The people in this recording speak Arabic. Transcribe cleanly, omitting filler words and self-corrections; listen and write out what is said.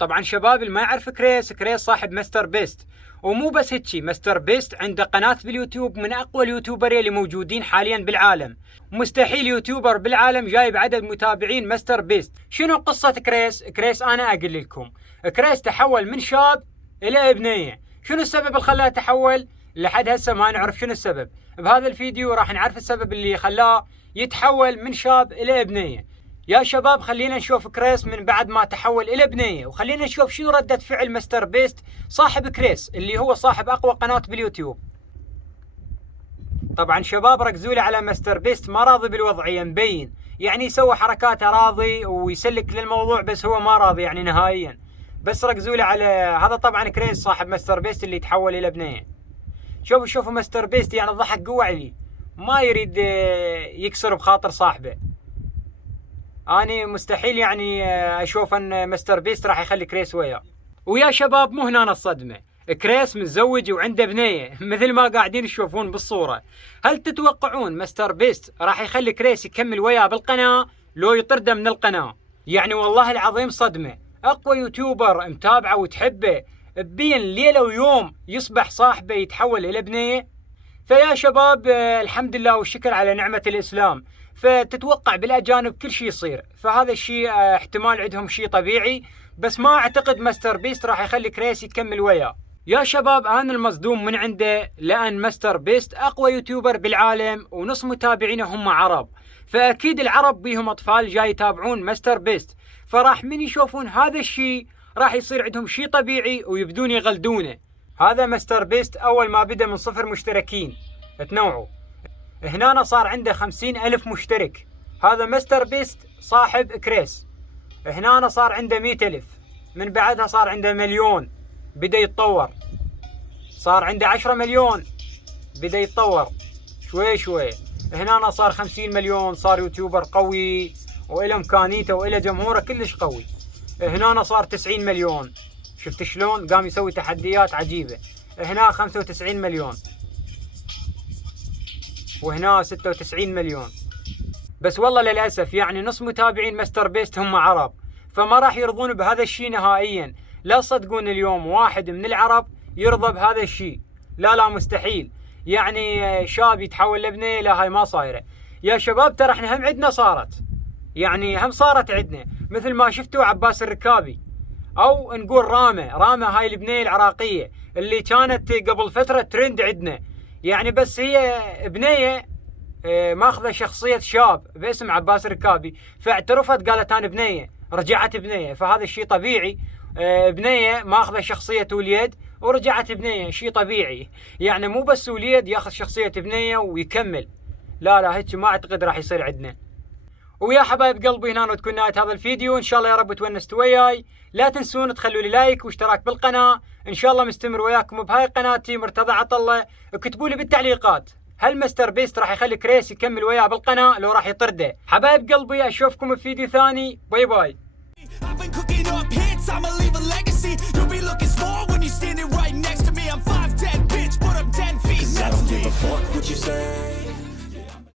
طبعا شباب اللي ما يعرف كريس صاحب مستر بيست، ومو بس هيجي، مستر بيست عنده قناة باليوتيوب من أقوى اليوتيوبر اللي موجودين حاليا بالعالم. مستحيل يوتيوبر بالعالم جايب عدد متابعين مستر بيست. شنو قصة كريس أنا أقول لكم. كريس تحول من شاب إلى ابنية. شنو السبب اللي خلاه تحول؟ لحد هسه ما نعرف شنو السبب. بهذا الفيديو راح نعرف السبب اللي خلاه يتحول من شاب إلى ابنية. يا شباب خلينا نشوف كريس من بعد ما تحول إلى بنية، وخلينا نشوف شنو ردة فعل مستر بيست صاحب كريس اللي هو صاحب أقوى قناة باليوتيوب. طبعا شباب ركزوا لي على مستر بيست، ما راضي بالوضعية مبين، يعني يسوي حركات راضي ويسلك للموضوع بس هو ما راضي يعني نهائيا. بس ركزوا لي على هذا. طبعا كريس صاحب مستر بيست اللي تحول إلى بنية. شوفوا مستر بيست يعني ضحك قوة عليه، ما يريد يكسر بخاطر صاحبه. أنا مستحيل يعني أشوف أن مستر بيست راح يخلي كريس وياه. ويا شباب مو هنا الصدمة، كريس متزوج وعنده بنية مثل ما قاعدين تشوفون بالصورة. هل تتوقعون مستر بيست راح يخلي كريس يكمل وياه بالقناة لو يطرده من القناة؟ يعني والله العظيم صدمة. أقوى يوتيوبر متابعه وتحبه بين ليلة ويوم يصبح صاحبه يتحول إلى بنية. فيا شباب الحمد لله والشكر على نعمة الإسلام. فتتوقع بالأجانب كل شيء يصير، فهذا الشيء احتمال عندهم شيء طبيعي، بس ما أعتقد مستر بيست راح يخلي كريس يكمل وياه. يا شباب أنا المصدوم من عنده، لأن مستر بيست أقوى يوتيوبر بالعالم ونص متابعينه هم عرب، فأكيد العرب بيهم أطفال جاي يتابعون مستر بيست، فراح من يشوفون هذا الشيء راح يصير عندهم شيء طبيعي ويبدون يغلدونه. هذا مستر بيست أول ما بدأ من 0 مشتركين تنوعوا، هنا صار عنده 50,000 مشترك. هذا مستر بيست صاحب كريس. هنا صار عنده 100,000، من بعدها صار عنده 1,000,000، بدأ يتطور. صار عنده 10 مليون، بدأ يتطور شوي شوي. هنا صار 50 مليون، صار يوتيوبر قوي وإلى إمكانيته وإلى جمهوره كلش قوي. هنا صار 90 مليون، شفت شلون قام يسوي تحديات عجيبة. هنا 95 مليون، وهنا 96 مليون. بس والله للأسف يعني نص متابعين مستر بيست هم عرب، فما راح يرضون بهذا الشيء نهائيا. لا تصدقون اليوم واحد من العرب يرضى بهذا الشيء، لا مستحيل. يعني شاب يتحول لبنية، لا هاي ما صايرة. يا شباب ترى احنا هم عندنا صارت، يعني هم صارت عندنا، مثل ما شفتوا عباس الركابي، او نقول رامة هاي البنية العراقية اللي كانت قبل فترة ترند عندنا. يعني بس هي بنية ماخذة شخصية شاب باسم عباس الركابي، فاعترفت قالت أنا بنية، رجعت بنية، فهذا الشيء طبيعي. بنية ماخذة شخصية وليد ورجعت بنية، شيء طبيعي. يعني مو بس وليد ياخذ شخصية بنية ويكمل، لا هيك ما اعتقد راح يصير عندنا. ويا حبايب قلبي هنا تكون نهاية هذا الفيديو، ان شاء الله يا رب تونستوا وياي. لا تنسون تخلوا لي لايك واشتراك بالقناة، ان شاء الله مستمر وياكم بهاي قناتي مرتضى عطله. اكتبوا لي بالتعليقات هل مستر بيست راح يخلي كريس يكمل وياه بالقناة لو راح يطرده. حبايب قلبي اشوفكم بفيديو ثاني، باي باي. I'ma leave a legacy. You'll be looking small when you're standing right next to me. I'm 5'10", bitch, but I'm 10 feet. 'Cause I don't give a fuck what you say.